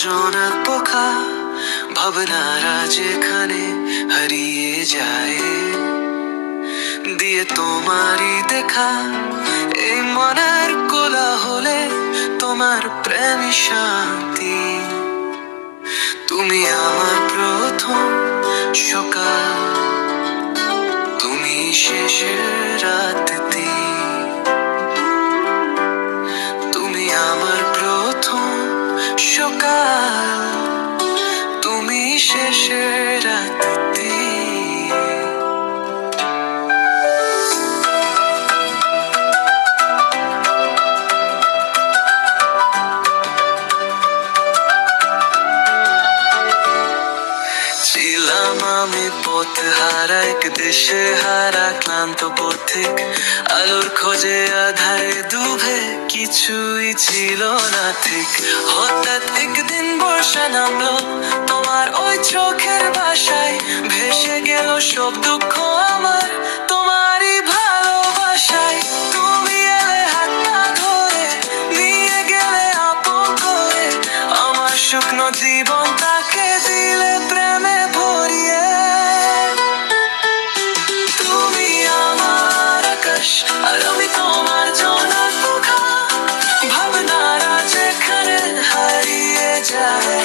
অজানা পোকা ভাবনারা যেখানে হারিয়ে যায়, দিয়ে তোমারই দেখা এই মনের কোলাহলে তোমার প্রেম শান্তি। তুমি আমার প্রথম সকাল, তুমি শেষের রাত্রি। তুমি আমার প্রথম সকাল, তুমি শেষের রাত্রি। ছিলাম আমি পথ হারা, এক দেশে হারা ক্লান্ত পথিক, আলোর খোঁজে আধারে ডুবে কিছুই ছিল না ঠিক। হঠাৎ একদিন বর্ষা নামলো তোমার ওই চোখের ভাষায়, ভেসে গেল সব দুঃখ আমার তোমারই ভালোবাসায়। তুমি এলে হাতটা ধরে, নিয়ে গেলে আপন করে, আমার শুকনো জীবন তাকে দিলে প্রেমে ভরিয়ে। তুমি আমার আকাশ আর আমি তোমার জোনাক পোকা, ভাবনারা যেখানে হারিয়ে যায়,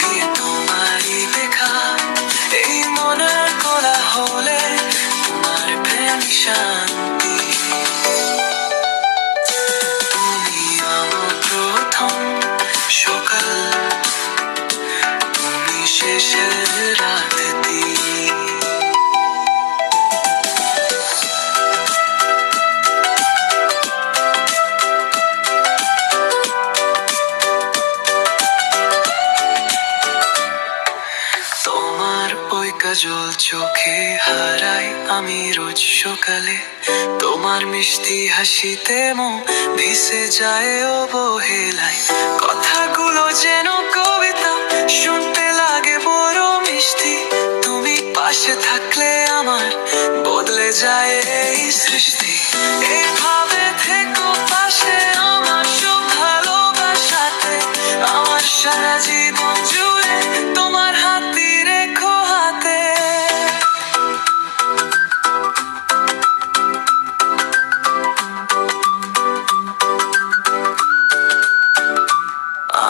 দিয়ে তোমারই দেখা এই মনের কোলাহলে তোমার প্রেম শান্তি। তুমি আমার প্রথম সকাল, তুমি শেষের রাত্রি। তোমার ওই কাজল চোখে হারাই আমি রোজ সকালে, তোমার মিষ্টি হাসিতে মন ভেসে যায় অবহেলায়। কথাগুলো যেন কবিতা, শুনতে লাগে বড় মিষ্টি। তুমি পাশে থাকলে আমার বদলে যায় এই সৃষ্টি। এইভাবে থেকো পাশে আমার সব ভালোবাসাতে, আমার সারা জীবন জুড়ে তোমার হাতই রেখো হাতে।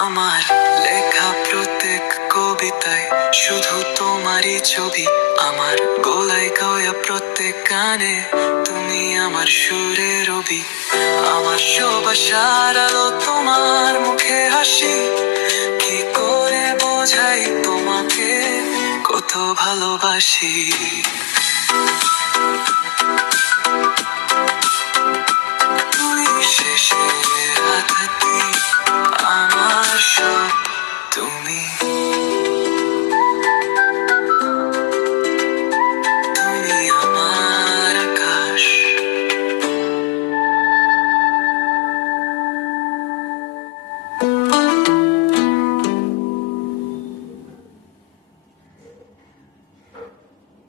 আমার লেখা প্রত্যেক কবিতায় শুধু তোমারই ছবি, আমার গলায় গাওয়া প্রত্যেক গানে তুমি আমার সুরে রবি। আমার সব আশার আলো তোমার মুখে হাসি, কি করে বোঝাই তোমাকে কত ভালোবাসি।